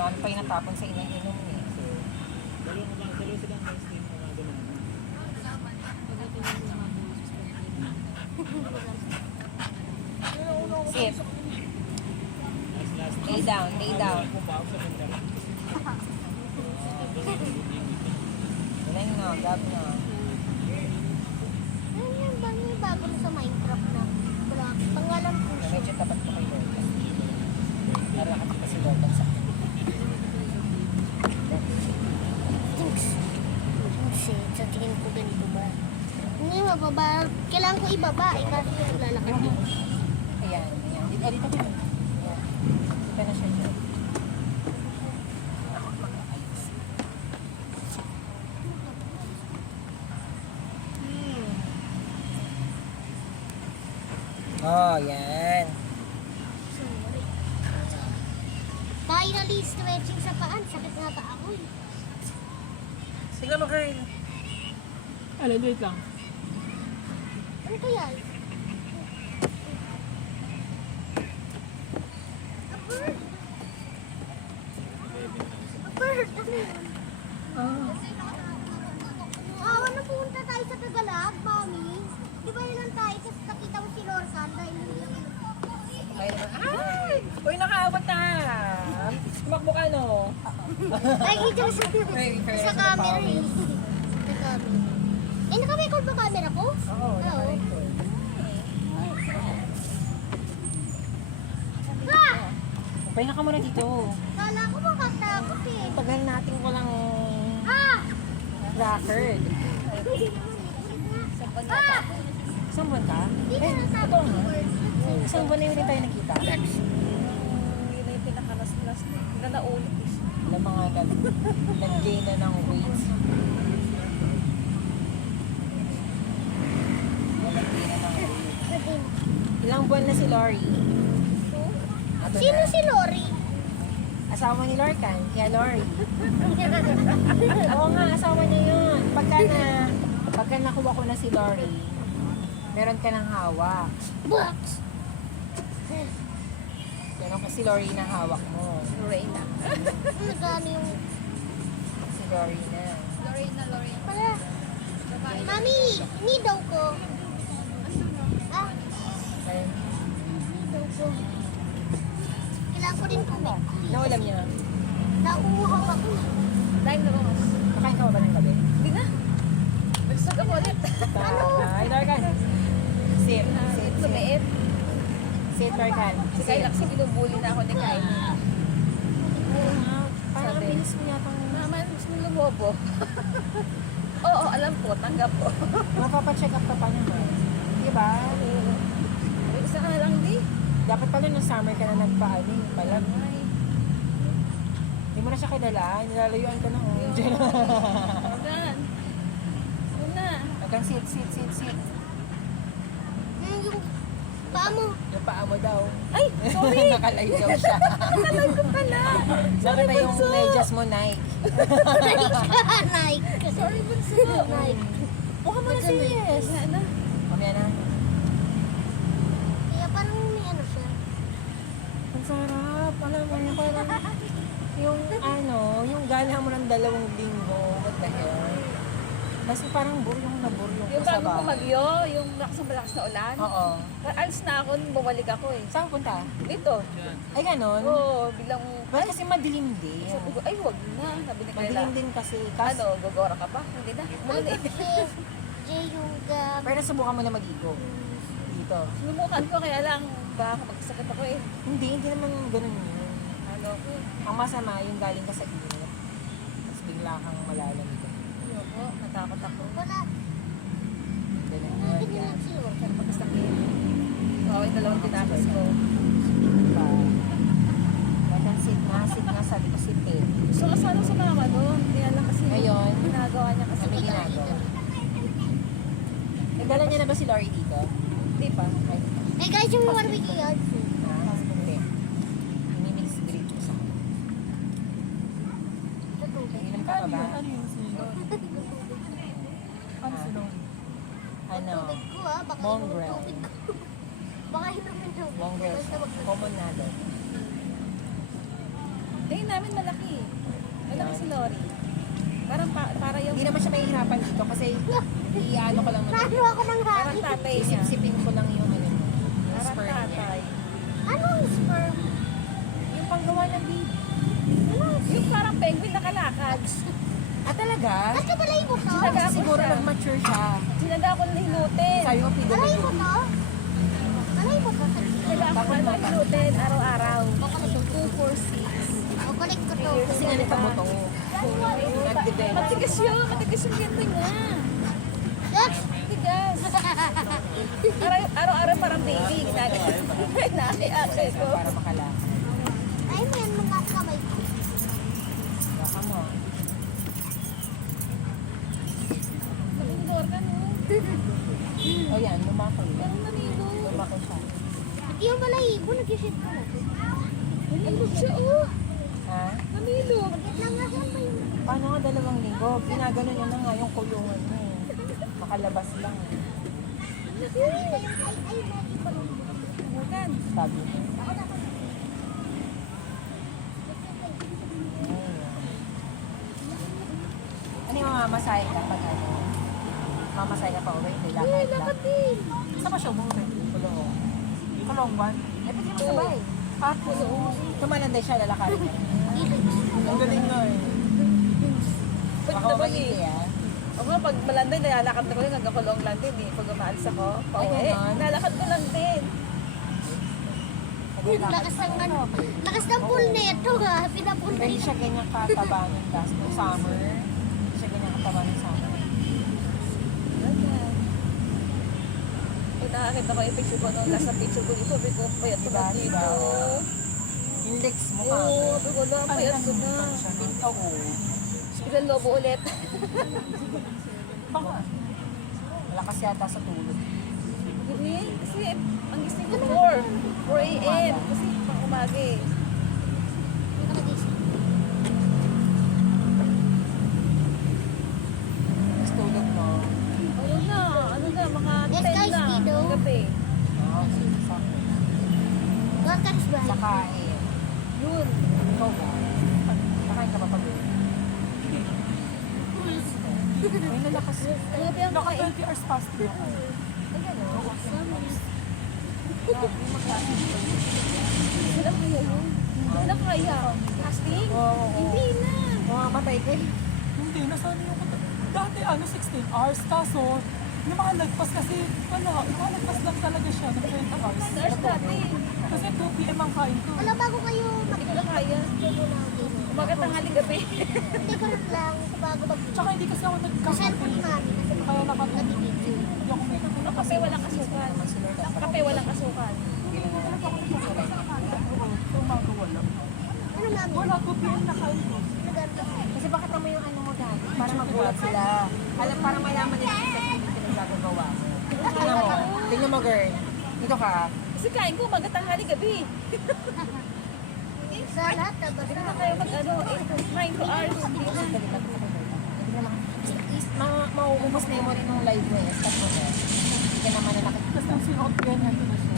Marami pa yung natapon sa inom-inom eh. So, Dalawa silang guys din mga ganun. Sip. Last. Lay down, lay down. Pumaw sa banda. Galing na, gab na. Ano yan ba yung bago na sa Minecraft na block? Pangalan ko siya. Medyo tapat ko kay Lola. Para nakakita si Lola sa akin. Thanks. Kasi sa tingin ko ganito ba? Hindi mababa. Kailangan ko ibaba eh kasi lalakad ko. Ayan, ayan. Dito ka na. Ayan. Dito na siya dyan. Ako, mag-ayos. Oh, yan. Finally, stretching sa paan. Sakit nga pa ako eh. Sige mo, girl. Alin, wait lang. Ano kaya? A bird? A bird? Ano yun? Ano pumunta tayo sa Tagalog, mami? Di ba yun tayo? Tapos nakita mo si Lorcan dahil hindi lang Ay! Uy, nakaabot na! Tumakbo ka, no? Ay, ito sa, Very fair sa sa camera promise. eh. Sa camera. Eh, naka-record ba camera ko? Oo, naka-record. Ah! Pahinga ka muna dito. Kala ko makatakot eh. Tagal natin walang Ah! record. Ah! Isang buwan ka? Dito na sa ito nga. Isang buwan na yung rin tayo nakita. Yun na yung pinakalas-las na. Hindi na naulit eh. Alam mga nag-gain na ng weight. Nag-gain na ng weight. Ilang buwan na si Lori? Ato Sino na. si Lori? Asawa ni Lorcan, kaya Lori. Oo nga, asawa niya yun. Pagka nakuha ko na si Lori, meron ka ng hawak. Box! Meron ka si Lori na hawak mo. Lorena. Magkano yung... Si Lori na. Lorena. Para... Mami, ini daw ko. Ah, Ayun. ini daw ko. Kailangan ko din kumik. Naulam niya. Nauuhaw ako. Dahil na ako. Nakain ka ba ng gabi? Hindi na. Nagsag ako ulit. Ay, Lorcan. Sit. Sit. Lumiit. Sit, Lorcan. Si Kyle kasi binubuli na ako ni Kyle. Oo nga. Parang Sabi. ang bilis mo yata. Naman, mas mo lumobo. Oo, alam po. Tanggap po. Mapapacheck up ka pa naman. Diba? May isa ka na lang di. Dapat pala nung summer ka na nagpaano yung palag. Ay. Hindi mo na siya kilala. Nilalayuan ka na. Oh. Agan. Una. Hanggang sit. Yung paa mo. Yung paa mo daw. Ay, sorry. Nakalayo daw siya. Nakalayo ko pala. Nakita yung bunso. medyas mo, Nike. Nike. Sorry, bunso. Nike. Mukha mo na serious. Wala na. Mamaya na. Kaya parang may ano siya. Ang sarap. Alam mo na parang yung gala mo ng 2 linggo. What the hell? Kasi parang buryong Yung sa bago bahay. pumagyo, yung malakas na ulan. Oo. Alis na ako, nung bumalik ako eh. Saan punta? Dito. Ay, ganon? Oo, biglang, Ba't kasi madilim din? sabi ko, ay wag na. Sabi ni Kayla, Madilim din kasi. ano, gagora ka ba? Hindi na. Muli. J Yoga. Pero subukan mo na mag-igo. Dito. Sinubukan ko, kaya lang, baka magsakit ako eh. Hindi naman ganun yun. Ano, Ang masama, yung galing ka sa init. Tapos bigla kang malalamig. ayoko, natakot ako. Wala. Ganun Hindi yun. na Yan. siyo. Kaya pagkasakit. Oo, yung dalawang tinapos ko. Pa. Bakit sit nga, sabi ko sit eh. Gusto ko sana sumama doon. Kaya lang kasi Ngayon, ginagawa niya kasi. Kami ginagawa. Nagdala niya na ba si Lori dito? Hindi pa. Ay, Eh guys, yung mga bigyan. hindi. Inimix drink ko sa akin. Sa tubig. Inom ka pa ba? Ano sino? Ano? Tubig ko ah. Baka Mongrel. yung tubig ko. Baka inumin tubig ko. Mongrel Basta siya. wag- Common na doon. Hindi namin malaki. Malaki si Lori. Para yung Hindi naman siya mahihirapan dito kasi iano ko lang naman. Nano ako ng parang hangin. tatay niya. Sipsipin ko lang yung ano, yung Parang sperm niya. tatay. Anong sperm? Yung panggawa ng baby. Yung parang penguin nakalakad. Ah, talaga? Ba't ka balay mo to? Sinaga Kasi ako siguro siya. nag-mature siya. Sinaga ako hinutin. Sabi mo, Balay mo PWD. to? Balay mo to? Sinaga ako hinutin araw-araw. 2, 4, 6. O, kulik ko to. Kasi nga nagpamoto. Nag-develop. Matigas yun. Matigas yung gento niya. Yes! Matigas. Araw-araw parang baby. Naki-ate ko. Para makalaki. Ay, may mga kamay ko. Baka mo. Malindor ka no. O yan, lumaki. Ano nalilo? Lumaki siya. Hindi yung balahibo, nag-shit ko na. Nalilo siya oh. Ha? Nalilo. Nangahan pa yung... Paano nga 2 linggo? Ginagano niya na nga yung kulungan mo. Makalabas lang. Ay, lagi pa rin. Bukan. Sabi mo. Ano yung mamamasay ka pag ano? Mamamasay ka pa uwi? Hindi, lakad lang. din. Saan ba siya umuwi? Kulong. Kulong ba? Eh, pwede mo sabay. Ah, kulong. Tumalanday siya, lalakarin niya. Ang galing na eh. Pwede Baka naman maigi eh. ah. Ako nga, pag malanday, nalalakad na ko yun, hanggang kulong lang din eh. Pag umaalis ako, pauwi, ganon. nalakad ko lang din. Lakas ng ano. Lakas ng pool neto ha. Pinapul Pero hindi siya ganyan kataba ng last ng summer. Hindi siya ganyan kataba ng summer. Pag nakakita ko yung picture ko nung last na picture ko dito, sabi ko, payat ko Diba, na dito. Index mo ka. Oo, sabi ko lang, payat ko na. Oo. Ilan lobo ulit. Baka. Malakas yata sa tulog. Hindi, kasi ang gising ko 4 a.m. Kasi pang umaga eh. Mas tulog mo. Ano na, mga Yes, 10 guys, na, Dido. ng gabi. Oo, sige. Sakto. Gakaris ba? Sakain. Yun. Ikaw ba? Sakain ka pa pag uwi. Ay, nalakas yun. Grabe ang Naka kain. 20 hours fasting ako. Ay, gano'n. Wala kaya yun. Wala kaya. Fasting? Oo. Hindi na. Mamamatay ka eh. Hindi, nasanay ako. Dati 16 hours. Kaso, lumalagpas kasi, lumalagpas lang talaga siya ng 20 hours. Nurse dati. Kasi 2 p.m. ang kain ko. Wala bago kayo Hindi ko na kaya. Umaga tanghali gabi. Hindi ko rin lang bago mag... Tsaka hindi kasi ako Sa nagkakape. cellphone namin. Kasi Kaya nakatulog. nag-video. Hindi ako may Ang kape walang kasukan. Ang kape walang kasukan. umaga wala. Ano namin? Wala 2 p.m. na kain ko. Naganda. Kasi bakit mo yung ano mo dati? Para magulat sila. Alam, para malaman nila yung technique na nagagawa mo. Tingnan mo girl. Dito ka. Kasi kain ko umaga tanghali gabi. Sa lahat na Hindi na basta. kayo mag 9 to hours. Hindi na. Dali lang. Hindi naman. Mauubos na yung mo rin yung live mo eh. Stop mo na. Hindi ka naman na nakikita. Tapos nang sinuot ganyan, ito na siya.